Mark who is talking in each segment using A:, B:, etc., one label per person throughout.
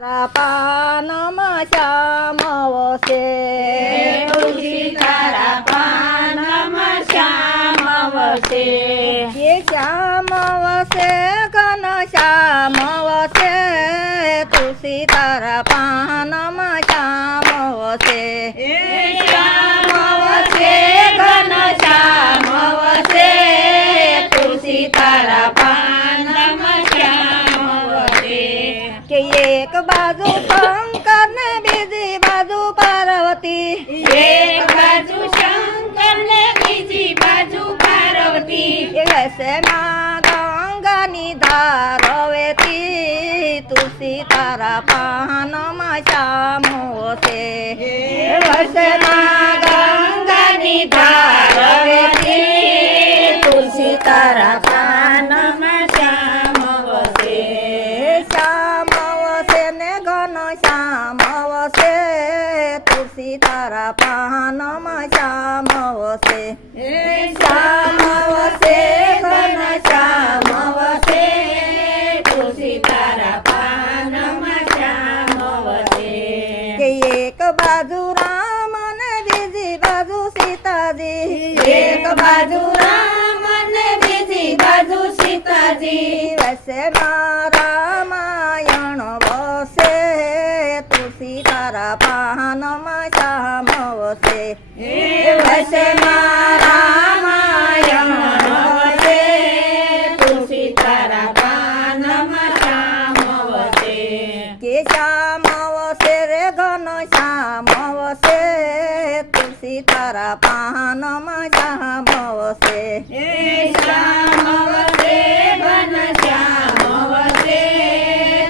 A: પાનમાં શ્યામ વસે
B: તુલસી તારા પાનમાં શ્યામ વસે
A: એ શ્યામ વસે ઘન શ્યામ વસે તુલસી તારા પાનમાં શ્યામ વસે
B: એ
A: માં ગંગાની ધાર વેતી તુલસી તારા પાનમાં શ્યામ વસે
B: માં ગંગાની ધાર
A: બાજુ રામ
B: અને બીજી બાજુ સીતાજી.
A: વસે રામાયણ વસે તુલસી તારા પાનમાં શ્યામ વસે.
B: વસે રામાયણ વસે તુલસી તારા પાનમાં શ્યામ વસે.
A: કે શ્યામ વસે રે ઘન શ્યામ વસે તુલસી તારા પાનમાં શ્યામ ભવસે
B: હે શ્યામ વસે ઘન શ્યામ વસે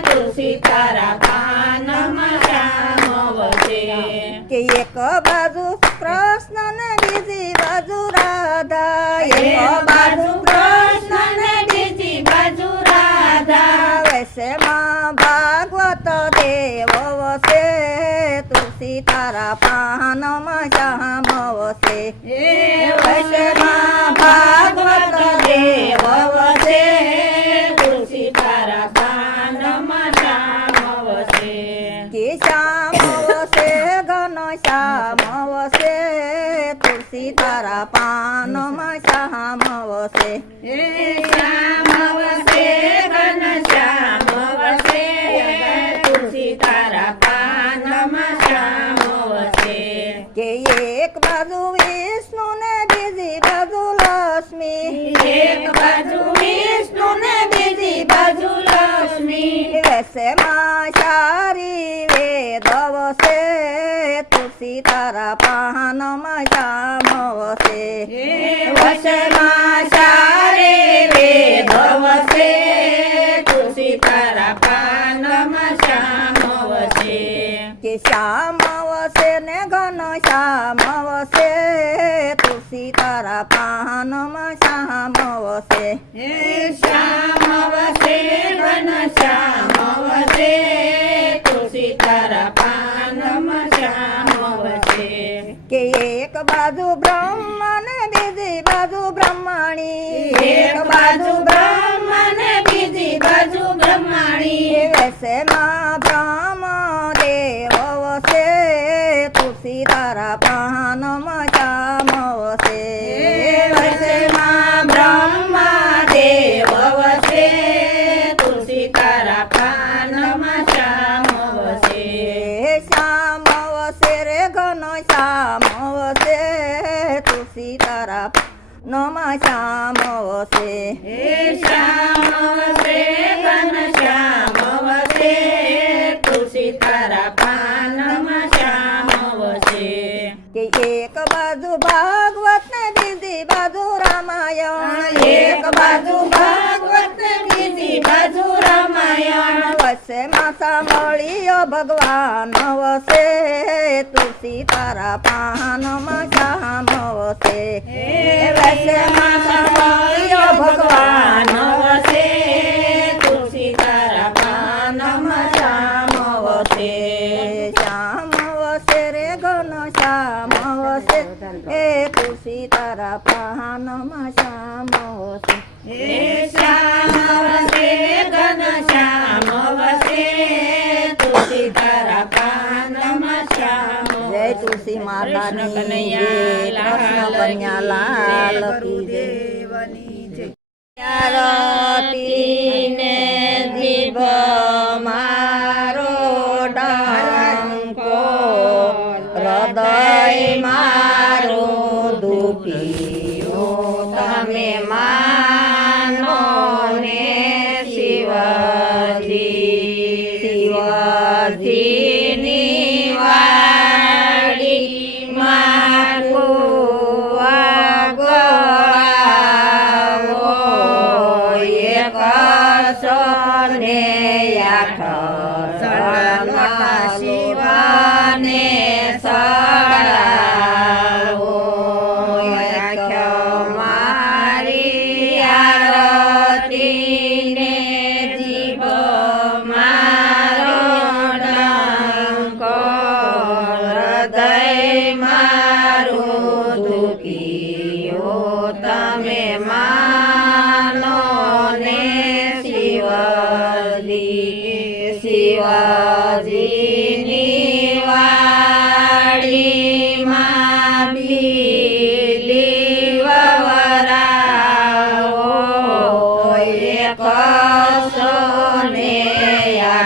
B: તુલસી તારા પાનમાં શ્યામ
A: કે એક બાજુ કૃષ્ણ ને બીજી બાજુ રાધા.
B: એક બાજુ કૃષ્ણ ને બીજી બાજુ રાધા.
A: વૈસે માં ભાગવત દેવ વસે તુલસી તારા પાનમાં શ્યામ વસે
B: હે વસે માં ભાગવત દેવ વસે તુલસી તારા પાનમાં શ્યામ વસે
A: કે શ્યામ વસે ઘન શ્યામ તુલસી તારા પાનમાં શ્યામ લક્ષ્મી વસે માં સારી વેદ વસે તુલસી તારા પાનમાં શ્યામ વસે.
B: હે વસે માં સારે વેદ વસે તુલસી તારા પાનમાં શ્યામ વસે.
A: કે શ્યામ વસે ને ઘન શ્યામ વસે તુલસી તારા પાનમાં શ્યામ વસે
B: હે શ્યામ વસે ઘન શ્યામ વસે તુલસી તારા પાનમાં શ્યામ વસે.
A: કે એક બાજુ બ્રહ્મ ને બીજી બાજુ બ્રહ્માણી.
B: એક બાજુ બ્રહ્મ ને બીજી બાજુ બ્રહ્માણી.
A: વસે માં બ્રહ્મ દેવ વસે તુલસી તારા પાનમાં શ્યામ વસે. નમા શ્યામ વસે
B: હે શ્યામ વસે ઘન શ્યામ વસે તુલસી તારા પાનમાં શ્યામ વસે
A: કે એક બાજુ ભાગવત ને બીજી બાજુ રામાયણ
B: એક બાજુ ભાગવત
A: વસે માં સાંભળ્યો ભગવાન વસે? તુલસી તારા પાનમાં શ્યામ વસે?
B: વસે માં સાંભળ્યો ભગવાન વસે? તુલસી તારા પાનમાં માં વસે?
A: શ્યામ વસે રે ઘન શ્યામ વસે? એ શ્યામ
B: તુલસી માતાની જય કૃષ્ણ કન્યા લાલ દેવની જય ને દીભ હૃદય મારો દુઃખી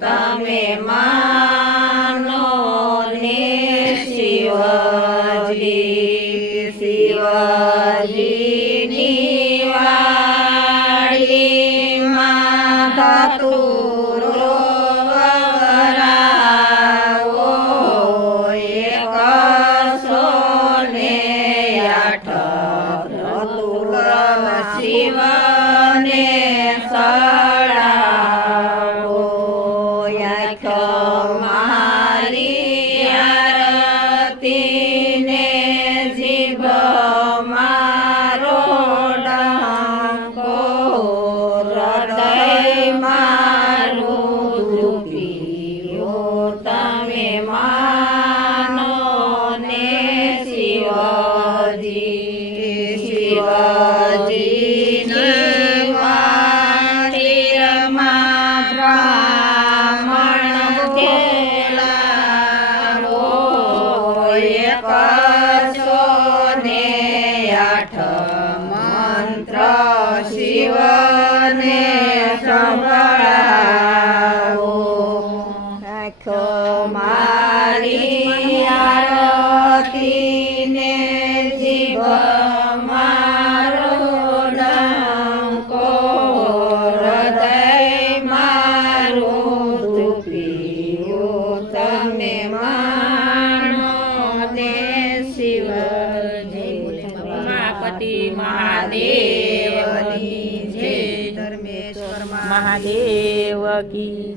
B: તમે મા शिवाजी रमा ब्राह्मण केला
C: एक सोने आठ
B: मंत्र
C: शिवने કી